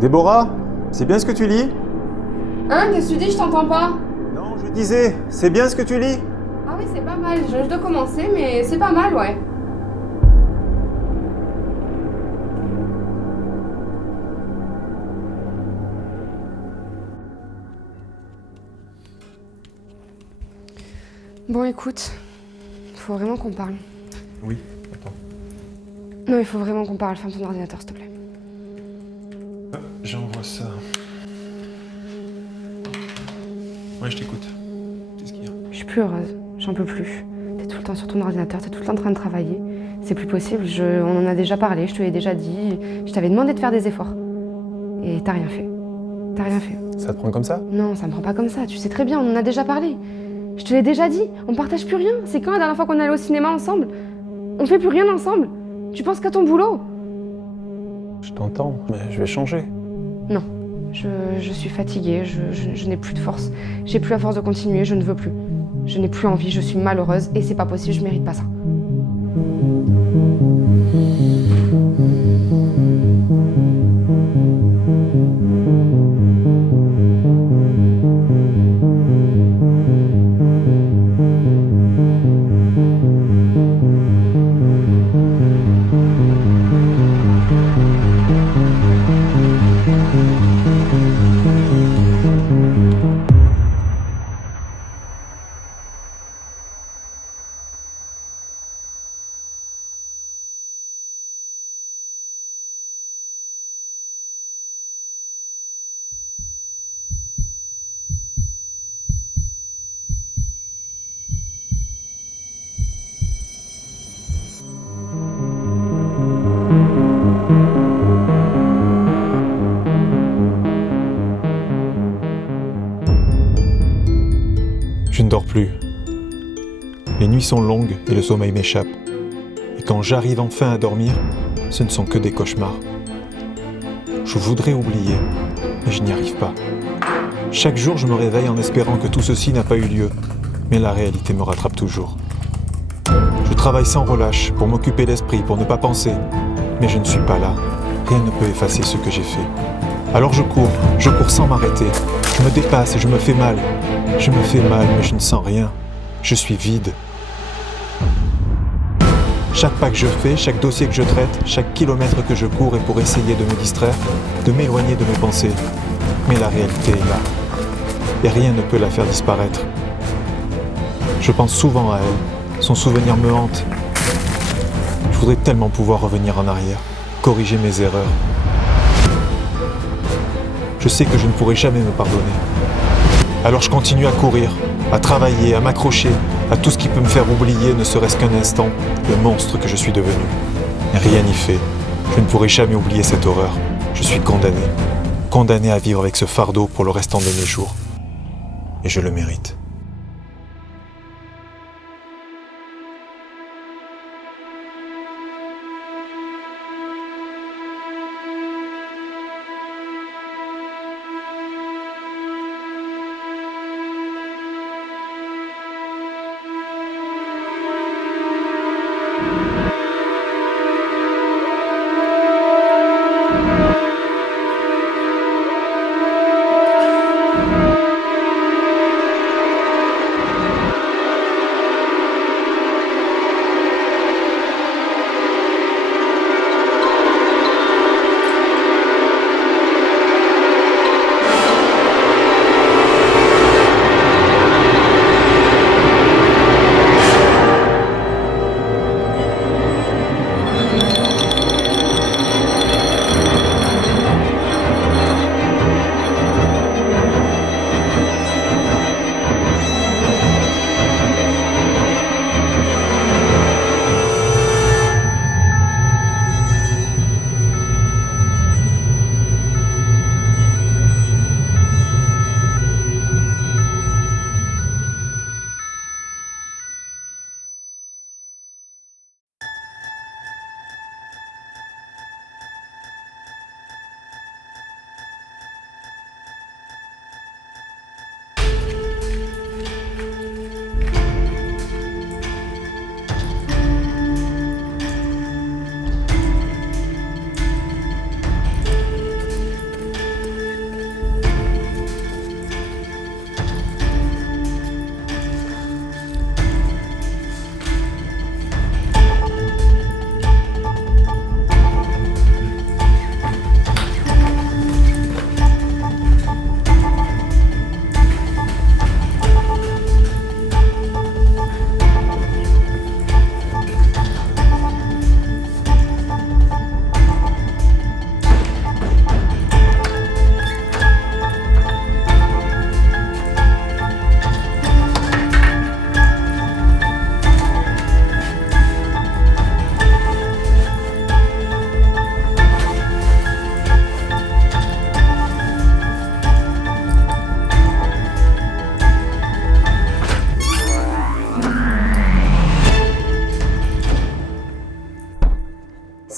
Déborah, c'est bien ce que tu lis? Hein, qu'est-ce que tu dis? Je t'entends pas. Non, je disais, c'est bien ce que tu lis? Ah oui, c'est pas mal. Je dois commencer, mais c'est pas mal, ouais. Bon, écoute, faut vraiment qu'on parle. Oui, attends. Non, il faut vraiment qu'on parle. Ferme ton ordinateur, s'il te plaît. J'envoie ça. Ouais, je t'écoute. Qu'est-ce qu'il y a? Je suis plus heureuse. J'en peux plus. T'es tout le temps sur ton ordinateur, t'es tout le temps en train de travailler. C'est plus possible. On en a déjà parlé, je te l'ai déjà dit. Je t'avais demandé de faire des efforts. Et t'as rien fait. T'as rien fait. Ça te prend comme ça? Non, ça me prend pas comme ça. Tu sais très bien, on en a déjà parlé. Je te l'ai déjà dit. On partage plus rien. C'est quand la dernière fois qu'on est allé au cinéma ensemble? On fait plus rien ensemble. Tu penses qu'à ton boulot? Je t'entends, mais je vais changer. Non. Je suis fatiguée. Je n'ai plus de force. J'ai plus la force de continuer. Je ne veux plus. Je n'ai plus envie. Je suis malheureuse. Et c'est pas possible. Je mérite pas ça. Je ne dors plus. Les nuits sont longues et le sommeil m'échappe. Et quand j'arrive enfin à dormir, ce ne sont que des cauchemars. Je voudrais oublier, mais je n'y arrive pas. Chaque jour, je me réveille en espérant que tout ceci n'a pas eu lieu, mais la réalité me rattrape toujours. Je travaille sans relâche pour m'occuper l'esprit, pour ne pas penser, mais je ne suis pas là. Rien ne peut effacer ce que j'ai fait. Alors je cours sans m'arrêter. Je me dépasse et je me fais mal. Je me fais mal, mais je ne sens rien. Je suis vide. Chaque pas que je fais, chaque dossier que je traite, chaque kilomètre que je cours est pour essayer de me distraire, de m'éloigner de mes pensées. Mais la réalité est là. Et rien ne peut la faire disparaître. Je pense souvent à elle. Son souvenir me hante. Je voudrais tellement pouvoir revenir en arrière, corriger mes erreurs. Je sais que je ne pourrai jamais me pardonner. Alors je continue à courir, à travailler, à m'accrocher, à tout ce qui peut me faire oublier, ne serait-ce qu'un instant, le monstre que je suis devenu. Et rien n'y fait. Je ne pourrai jamais oublier cette horreur. Je suis condamné. Condamné à vivre avec ce fardeau pour le restant de mes jours. Et je le mérite.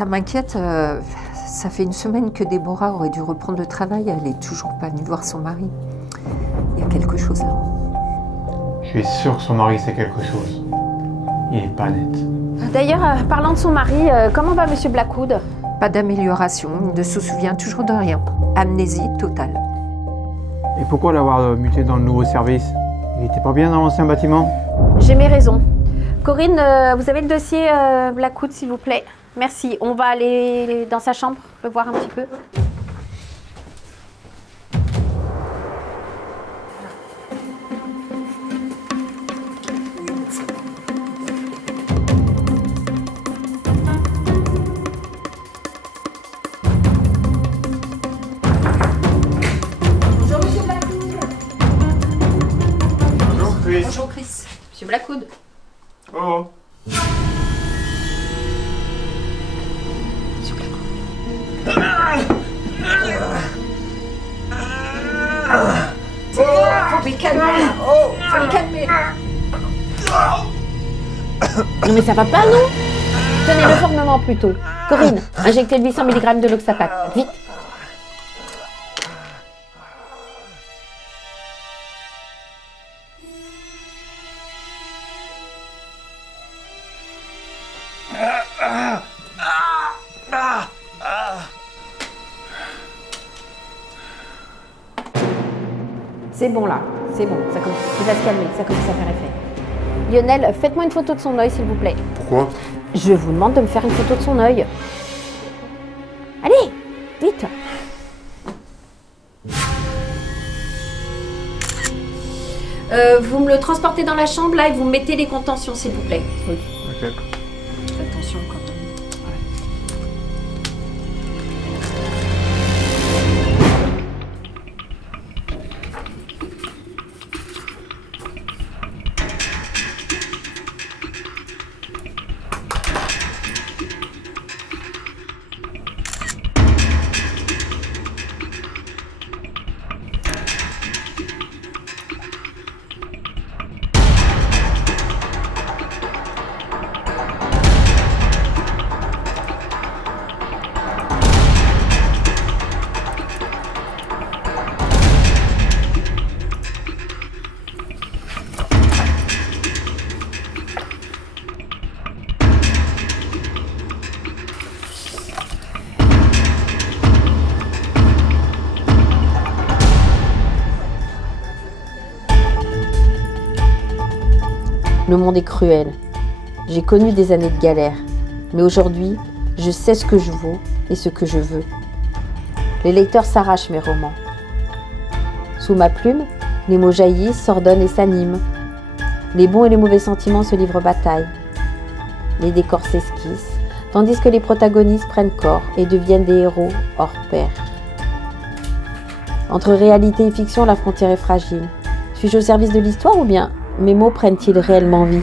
Ça m'inquiète. Ça fait une semaine que Déborah aurait dû reprendre le travail. Elle n'est toujours pas venue voir son mari. Il y a quelque chose là. Je suis sûr que son mari sait quelque chose. Il est pas net. D'ailleurs, parlant de son mari, comment va Monsieur Blackwood? Pas d'amélioration, il ne se souvient toujours de rien. Amnésie totale. Et pourquoi l'avoir muté dans le nouveau service? Il était pas bien dans l'ancien bâtiment? J'ai mes raisons. Corinne, vous avez le dossier Blackwood, s'il vous plaît? Merci. On va aller dans sa chambre, le voir un petit peu. Bonjour, Monsieur Blackwood. Bonjour Chris. Bonjour, Chris. Monsieur Blackwood. Oh. Faut les calmer. Faut les calmer. Non mais ça va pas, non? Tenez-le fermement plutôt. Corinne, injectez 800 mg de l'oxapate. Vite. C'est bon là, c'est bon, il va se calmer, ça commence à faire effet. Lionel, faites-moi une photo de son œil s'il vous plaît. Pourquoi? Je vous demande de me faire une photo de son œil. Allez, vite. Vous me le transportez dans la chambre là et vous mettez les contentions s'il vous plaît. Oui, ok. Attention quand même. Le monde est cruel. J'ai connu des années de galère. Mais aujourd'hui, je sais ce que je vaux et ce que je veux. Les lecteurs s'arrachent mes romans. Sous ma plume, les mots jaillissent, s'ordonnent et s'animent. Les bons et les mauvais sentiments se livrent bataille. Les décors s'esquissent, tandis que les protagonistes prennent corps et deviennent des héros hors pair. Entre réalité et fiction, la frontière est fragile. Suis-je au service de l'histoire ou bien mes mots prennent-ils réellement vie?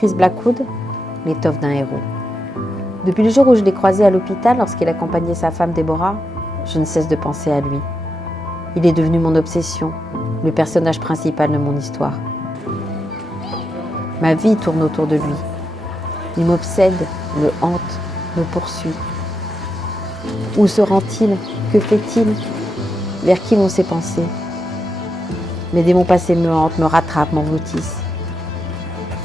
Chris Blackwood, l'étoffe d'un héros. Depuis le jour où je l'ai croisé à l'hôpital lorsqu'il accompagnait sa femme Déborah, je ne cesse de penser à lui. Il est devenu mon obsession, le personnage principal de mon histoire. Ma vie tourne autour de lui. Il m'obsède, me hante, me poursuit. Où se rend-il? Que fait-il? Vers qui vont ses pensées? Mes démons passés me hantent, me rattrapent, m'engloutissent.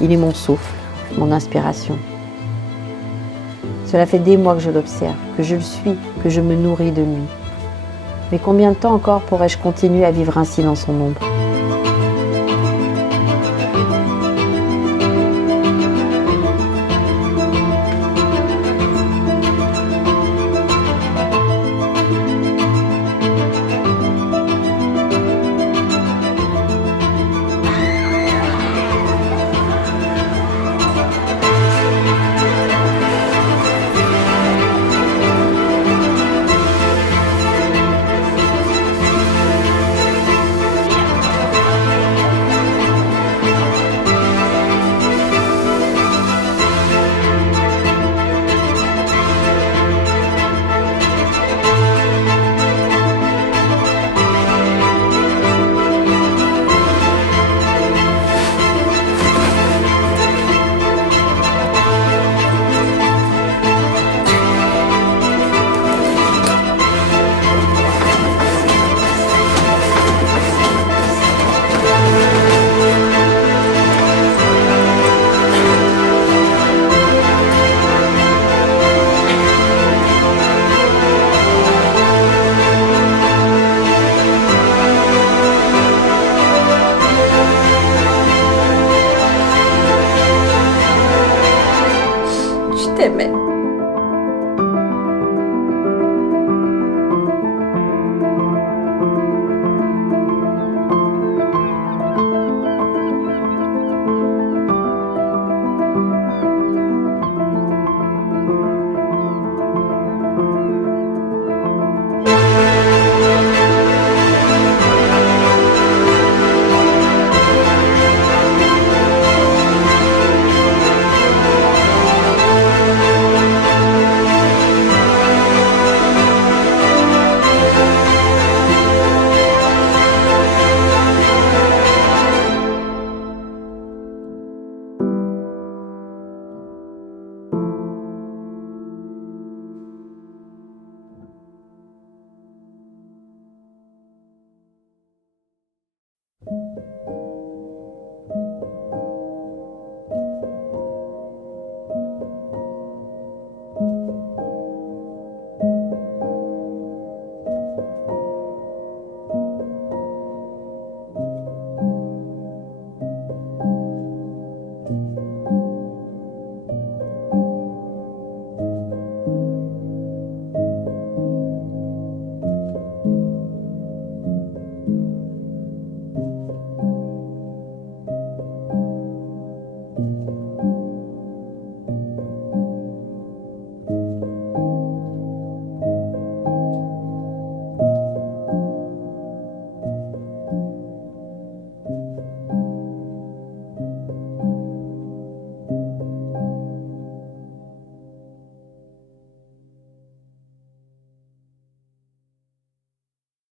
Il est mon souffle, mon inspiration. Cela fait des mois que je l'observe, que je le suis, que je me nourris de lui. Mais combien de temps encore pourrais-je continuer à vivre ainsi dans son ombre? Je t'aimais.